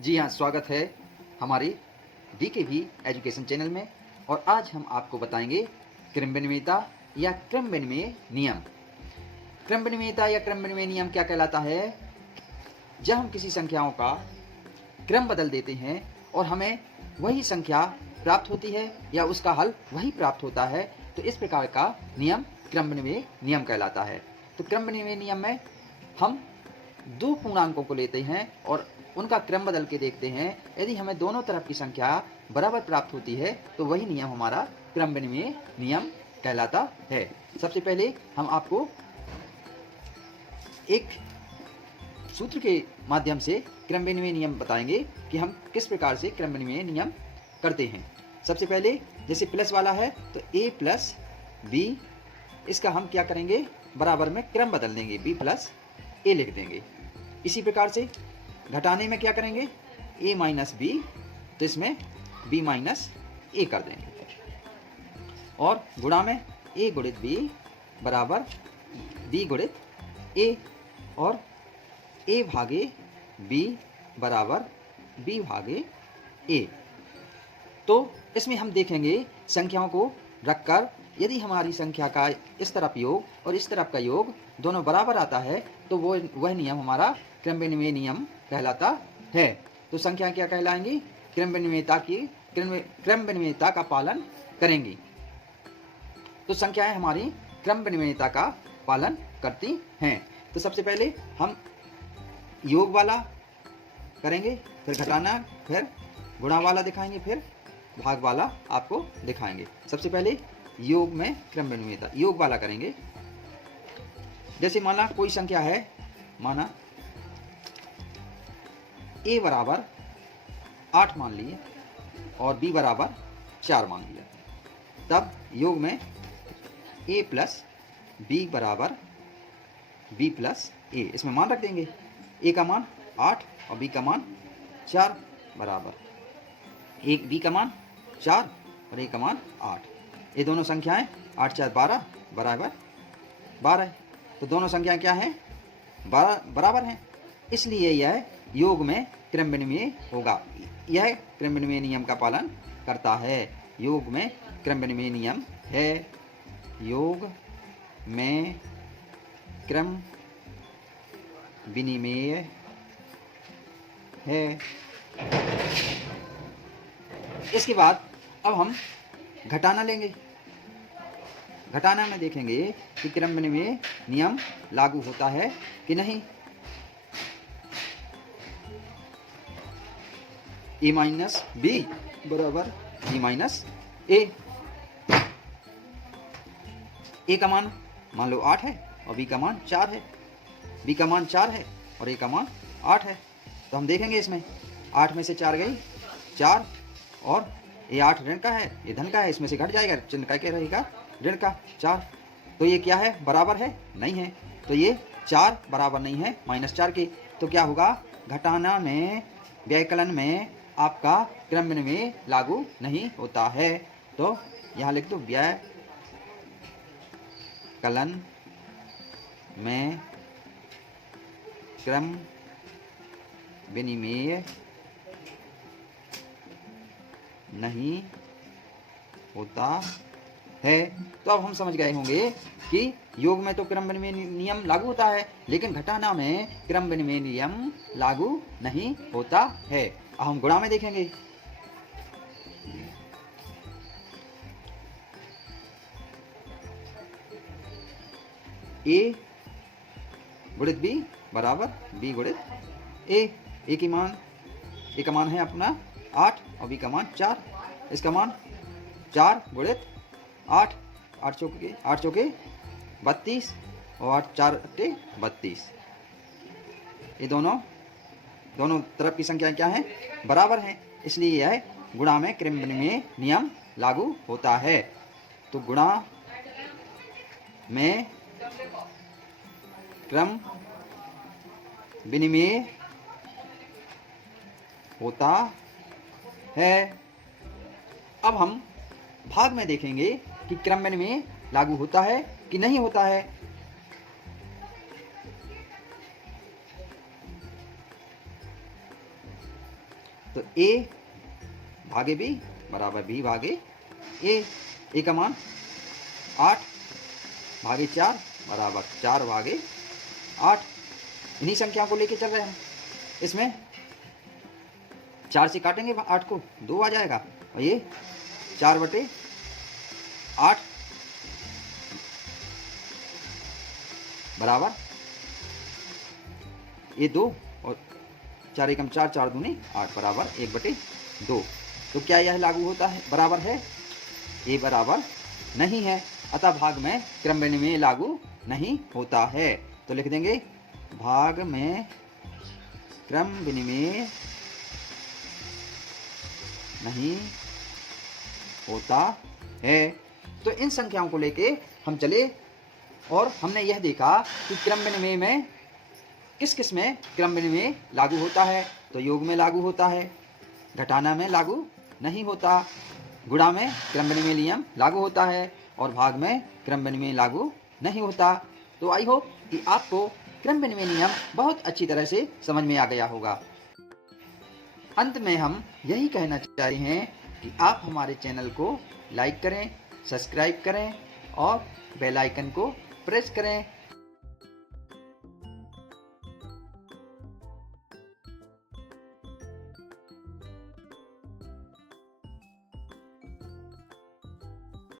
जी हाँ, स्वागत है हमारे डीकेवी एजुकेशन चैनल में। और आज हम आपको बताएंगे क्रमविनिमयता या क्रम विनिमय नियम। क्रम विनिमयता या क्रम विनिमय नियम क्या कहलाता है? जब हम किसी संख्याओं का क्रम बदल देते हैं और हमें वही संख्या प्राप्त होती है या उसका हल वही प्राप्त होता है, तो इस प्रकार का नियम क्रम विनिमय नियम कहलाता है। तो क्रम विनिमय नियम में हम दो पूर्णांकों को लेते हैं और उनका क्रम बदल के देखते हैं। यदि हमें दोनों तरफ की संख्या बराबर प्राप्त होती है तो वही नियम हमारा क्रम विनिमय नियम कहलाता है। सबसे पहले हम आपको एक सूत्र के माध्यम से क्रम विनिमय नियम बताएंगे कि हम किस प्रकार से क्रम विनिमय नियम करते हैं। सबसे पहले जैसे प्लस वाला है तो a प्लस बी, इसका हम क्या करेंगे, बराबर में क्रम बदल देंगे, b प्लस ए लिख देंगे। इसी प्रकार से घटाने में क्या करेंगे, a माइनस बी, तो इसमें b माइनस ए कर देंगे। और गुणा में a गुणित b बराबर b गुणित a, और a भागे b बराबर b भागे a। तो इसमें हम देखेंगे संख्याओं को रखकर यदि हमारी संख्या का इस तरफ योग और इस तरफ का योग दोनों बराबर आता है तो वह नियम हमारा क्रम विनिमय नियम कहलाता है। तो संख्या क्या कहलाएंगी, क्रम विनिमयता का पालन करेंगी। तो संख्याएं हमारी क्रम विनिमयता का पालन करती हैं। तो सबसे पहले हम योग वाला करेंगे, फिर घटाना, फिर गुणा वाला दिखाएंगे, फिर भाग वाला आपको दिखाएंगे। सबसे पहले योग में क्रम विनिमयता, योग वाला करेंगे। जैसे माना कोई संख्या है, माना a बराबर 8 मान लिए और b बराबर 4 मान लिया, तब योग में a प्लस बी बराबर b प्लस ए, इसमें मान रख देंगे। a का मान 8 और b का मान 4 बराबर एक, b का मान 4 और a का मान 8। ये दोनों संख्याएं 8 4 12 बराबर 12। तो दोनों संख्याएं क्या हैं, बराबर हैं, इसलिए यह योग में क्रम विनिमय होगा। यह क्रम विनिमय नियम का पालन करता है। योग में क्रम विनिमय नियम है, योग में क्रम विनिमय है। इसके बाद अब हम घटाना लेंगे। घटाना में देखेंगे कि क्रम विनिमय नियम लागू होता है कि नहीं। a माइनस बी बराबर b माइनस ए। a का मान लो 8 है और b का मान 4 है, b का मान 4 है और a का मान 8 है। तो हम देखेंगे इसमें 8 में से 4 गई 4, और ये 8 ऋण का है, ये धन का है, इसमें से घट जाएगा, चिन्ह का क्या रहेगा, ऋण का 4। तो ये क्या है, बराबर है, नहीं है। तो ये 4 बराबर नहीं है -4 के। तो क्या होगा, घटाना में व्यवकलन में आपका क्रम विनिमय लागू नहीं होता है। तो यहाँ लिख दो, व्यवकलन में क्रम विनिमय नहीं होता है। तो अब हम समझ गए होंगे कि योग में तो क्रम विनिमय नियम लागू होता है, लेकिन घटाना में क्रम विनिमय नियम लागू नहीं होता है। अब हम गुणा में देखेंगे। a गुणित b बराबर b गुणित a। a का मान है अपना 8 और b का मान 4। इसका मान 4 गुणित 8, 8 चौके 32 और 8 4 32। ये दोनों तरफ की संख्याएं क्या हैं, बराबर हैं, इसलिए यह गुणा में क्रम विनिमय नियम लागू होता है। तो गुणा में क्रम विनिमय होता है। अब हम भाग में देखेंगे कि क्रम विनिमय लागू होता है कि नहीं होता है। तो a भागे b बराबर b भागे a का मान 8 भागे 4 बराबर 4 भागे 8। इन्हीं संख्याओं को लेके चल रहे हैं। इसमें 4 से काटेंगे 8 को 2 आ जाएगा और ये 4/8 बराबर ये 2 और 4 एकम 4 4 दूनी 8 बराबर 1/2। तो क्या यह लागू होता है बराबर है? ये बराबर नहीं है, अतः भाग में क्रम विनिमय लागू नहीं होता है। तो लिख देंगे भाग में क्रम विनिमय नहीं होता है। तो इन संख्याओं को लेके हम चले और हमने यह देखा कि क्रम विनिमय में किस किस में क्रम विनिमय लागू होता है। तो योग में लागू होता है, घटाना में लागू नहीं होता, गुणा में क्रम विनिमय नियम लागू होता है और भाग में क्रम विनिमय लागू नहीं होता। तो आई होप कि आपको क्रम विनिमय नियम बहुत अच्छी तरह से समझ में आ गया होगा। अंत में हम यही कहना चाह रहे हैं कि आप हमारे चैनल को लाइक करें, सब्सक्राइब करें और बेल आइकन को प्रेस करें